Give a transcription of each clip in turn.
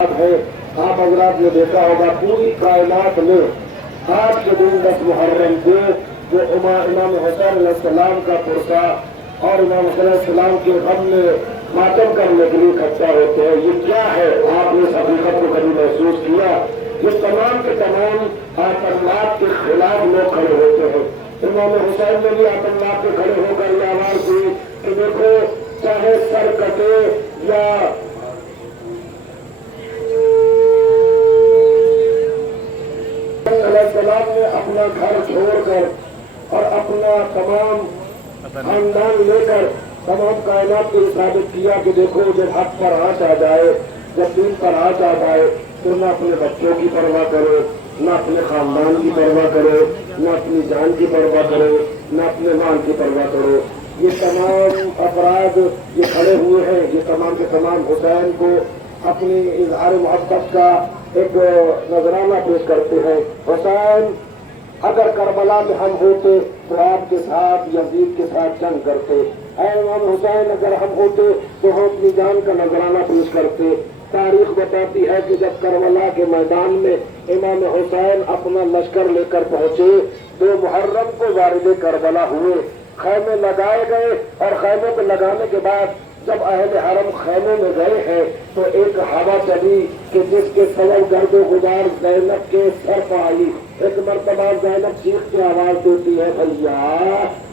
ہے آپ حضرات نے دیکھا ہوگا پوری کائنات میں آج کے دن 10 محرم کو جو امام حسین علیہ السلام کا پرسہ اور امام حسین علیہ السلام کے غم میں ماتم کرنے کے لیے اکٹھا ہوتے ہیں، یہ کیا ہے؟ آپ نے اس حقیقت کو کبھی محسوس کیا؟ یہ تمام کے تمام آتنکواد کے خلاف لوگ کھڑے ہوتے ہیں۔ امام حسین نے بھی آتنکواد کے کھڑے ہو کر یہ آواز دی کہ دیکھو چاہے سر کٹے یا السلام نے اپنا گھر چھوڑ کر اور اپنا تمام خاندان لے کر تمام کائنات کو ثابت کیا کہ دیکھو جب حق پر آنچ آ جائے، جب دین پر آنچ آ جائے تو نہ اپنے بچوں کی پرواہ کرو، نہ اپنے خاندان کی پرواہ کرو، نہ اپنی جان کی پرواہ کرو، نہ اپنے مال کی پرواہ کرو۔ یہ تمام افراد یہ کھڑے ہوئے ہیں، یہ تمام کے تمام حسین کو اپنی اظہار محبت کا ایک نذرانہ پیش کرتے ہیں۔ حسین اگر کربلا میں ہم ہوتے تو آپ کے ساتھ یزید کے ساتھ جنگ کرتے، اے امام حسین اگر ہم ہوتے تو ہم اپنی جان کا نذرانہ پیش کرتے۔ تاریخ بتاتی ہے کہ جب کربلا کے میدان میں امام حسین اپنا لشکر لے کر پہنچے، 2 محرم کو وارد کربلا ہوئے، خیمے لگائے گئے اور خیموں کو لگانے کے بعد جب اہل حرم خیموں میں گئے ہیں تو ایک ہوا چلی کہ جس کے سبب گرد و غبار زینب کے سر پر آئی۔ ایک مرتبہ زینب چیخ کی آواز دیتی ہے، بھیا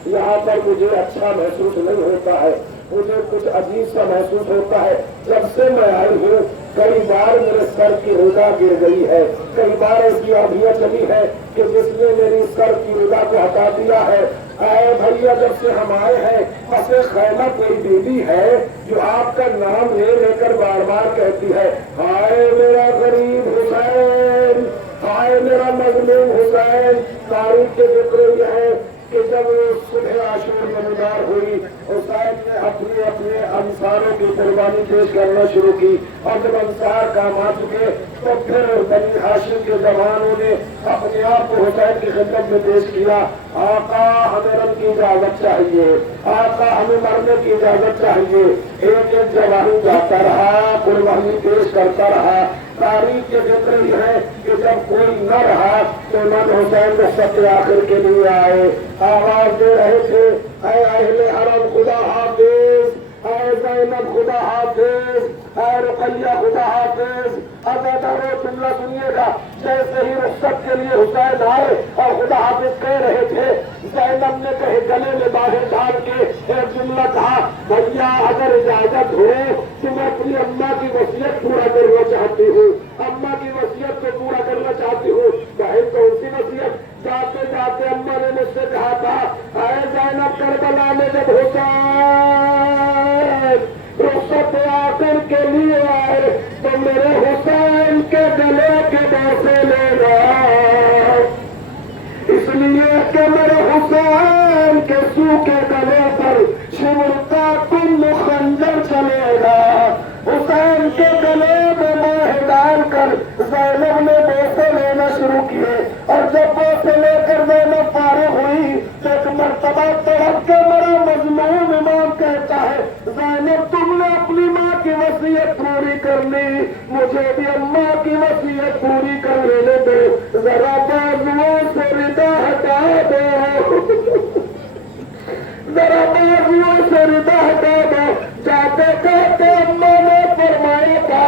یہاں پر مجھے اچھا محسوس نہیں ہوتا ہے، مجھے کچھ عجیب سا محسوس ہوتا ہے، جب سے میں آئی ہوں کئی بار میرے سر کی ردا گر گئی ہے، کئی بار ایسی آندھیاں چلی ہے کہ جس نے میری سر کی ردا کو ہٹا دیا ہے۔ اے بھیا جب سے ہم آئے ہیں پس خیمہ کوئی بیوی ہے جو آپ کا نام لے کر بار بار کہتی ہے، ہائے میرا غریب حسین، ہائے میرا مظلوم حسین۔ تاریخ کے ذکر یہ ہے کہ جب صبح عاشور نمودار ہوئی، حسین نے اپنے انصاروں کی قربانی پیش کرنا شروع کی، اور جب انصار کام آ چکے تو پھر بنی ہاشم کے جوانوں نے اپنے آپ کو حسین کی خدمت میں پیش کیا۔ آقا ہمیں رن کی اجازت چاہیے، آقا ہمیں مرنے کی اجازت چاہیے۔ ایک ایک جوانی جاتا رہا، قربانی پیش کرتا رہا۔ تاریخ کے ذکر یہ ہے کہ جب کوئی نہ رہا تو امام حسین رخصت آخر کے لیے آئے، آواز دے رہے تھے، اے اہل حرم خدا حافظ، اے زینب خدا حافظ، اے رقیہ خدا حافظ۔ اب جملہ سنیے گا، جیسے ہی رخصت کے لیے حسین آئے اور خدا حافظ کہہ رہے تھے، زینب نے کہے گلے میں باہر ڈال کے ایک جملہ کہا، بھیا اگر اجازت ہو تو میں اپنی اماں کی وصیت پورا کرنا چاہتی ہوں، اماں کی وصیت کو پورا کرنا چاہتی ہوں۔ بہن تو اسی وصیت جاتے جاتے اماں نے مجھ سے کہا تھا، اے زینب کربلا میں جب حسین رخصت آخر کے لیے آئے تو میرے حسین کے گلے کے بوسے لینا، اس لیے کہ میرے حسین کے سوکھے گلے پر شمر کا کل خنجر چلے گا۔ حسین کے گلے میں مہر ڈال کر زینب نے بوسے لینا شروع کیے، اور جب بوسے لے کر زینب فارغ ہوئی تو ایک مرتبہ تڑپ کے میرا مظلوم امام کہتا ہے، زینب تم نے اپنی ماں کی وصیت پوری کر لی، مجھے بھی اماں کی وصیت پوری کر لینے دے، ذرا بازوؤں سے ردا ہٹا دو، ذرا بازوؤں سے ردا ہٹا دو۔ جاتے کہتے اماں نے فرمایا تھا،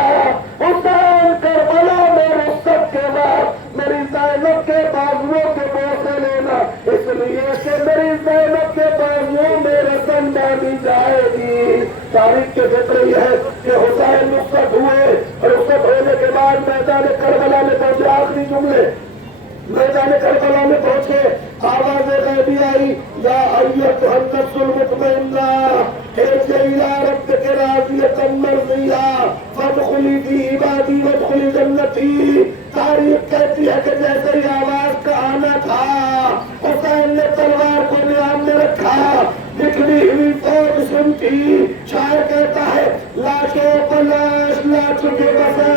حسین کربلا میں رخصت کے بعد میری زینب کے بازوؤں کے بوسے لینا، اس لیے کہ میری زینب کے بازوؤں میں رسم باندھی جائے گی۔ تاریخ کے ذکر یہ ہے کہ حسین رخصت ہوئے، اور رخصت ہونے کے بعد میدان کربلا میں پہنچے۔ آخری جملے میدان کربلا میں پہنچے، آواز غیبی آئی، یا ایتھا النفس المطمئنہ ارجعی الی ربک راضیۃ مرضیہ فادخلی فی عبادی وادخلی جنتی۔ تاریخ کہتی ہے کہ جیسے ہی آواز کا آنا تھا، حسین نے تلوار کو نیام میں رکھا، بکھری ہوئی فوج سنتی۔ شاعر کہتا ہے، لاشوں پر لاش لا چکے بسے